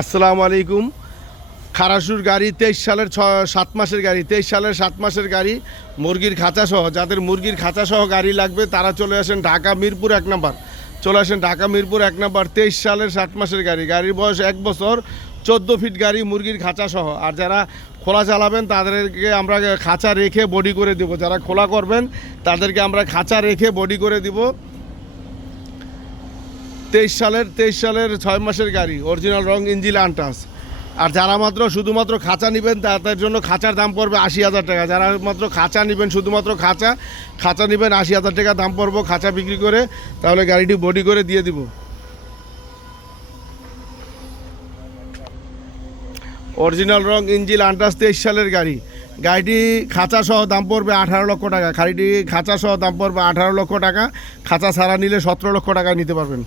আসসালামু আলাইকুম। খারাসুর গাড়ি, তেইশ সালের ছ, সাত মাসের গাড়ি, তেইশ সালের সাত মাসের গাড়ি, মুরগির খাঁচা সহ, যাদের মুরগির খাঁচা সহ গাড়ি লাগবে, তারা চলে আসেন ঢাকা, মিরপুর এক নাম্বার। চলে আসেন ঢাকা, মিরপুর এক নাম্বার, তেইশ সালের সাত মাসের গাড়ি। গাড়ির বয়স এক বছর, চোদ্দ ফিট গাড়ি, মুরগির খাঁচা সহ। আর যারা খোলা চালাবেন, তাদেরকে আমরা খাঁচা রেখে বডি করে দিব। যারা খোলা করবেন, তাদেরকে আমরা খাঁচা রেখে বডি করে দিব। তেইশ সালের তেইশ সালের ছয় মাসের গাড়ি অরিজিনাল রং ইঞ্জিল আনটাস। আর যারা মাত্র শুধুমাত্র খাঁচা নেবেন তাদের জন্য খাঁচার দাম পড়বে আশি হাজার টাকা। যারা মাত্র খাঁচা নেবেন, শুধুমাত্র খাঁচা খাঁচা নেবেন আশি হাজার টাকা দাম পড়ব খাঁচা বিক্রি করে, তাহলে গাড়িটি বডি করে দিয়ে দিব। অরিজিনাল রং ইঞ্জিল আন্টাস তেইশ সালের গাড়ি। গাড়িটি খাঁচা সহ দাম পড়বে আঠারো লক্ষ টাকা। গাড়িটি খাঁচা সহ দাম পড়বে আঠারো লক্ষ টাকা। খাঁচা ছাড়া নিলে সতেরো লক্ষ টাকা নিতে পারবেন।